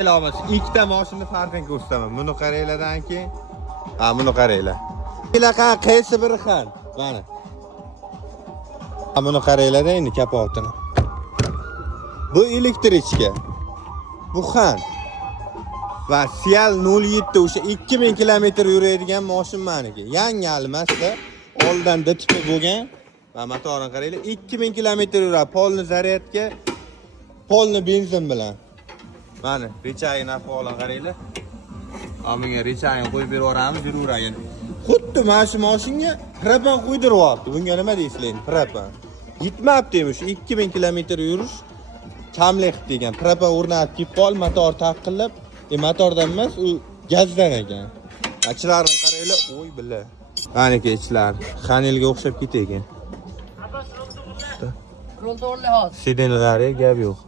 Ilamiz ikkita mashina farqini ko'rsataman. Buni qaranglardan keyin, buni qaranglar. Bunaqa qaysi biri xan? Mana. Buni qaranglar endi kapotini. Bu elektrichka. Bu xan. Va Sial 07 o'sha 2000 kilometr yuradigan mashina meniki. Yangi almasda oldan DTP bo'lgan. Va motorini qaranglar, 2000 kilometr yuradi. Polni zaryadga, polni benzin bilan. Mana rechayin ahvolini qaranglar. Menga rechayin qo'yib beraveramiz, yuravergan. Xuddi mana shu mashinaga propan qo'ydiryapti. Bunga nima deysizlar endi? Propan. Yetmabdi emish 2000 kilometr yurish kamlik degan. Propan o'rnatib kelib qol, motor taqillab, motordan emas, u gazdan ekan. Ichlarni qaranglar, o'y bila. Maniki ichlar. Xanilga o'xshab ketgan. Roldorli hozir. Sidenlari gap yo'q.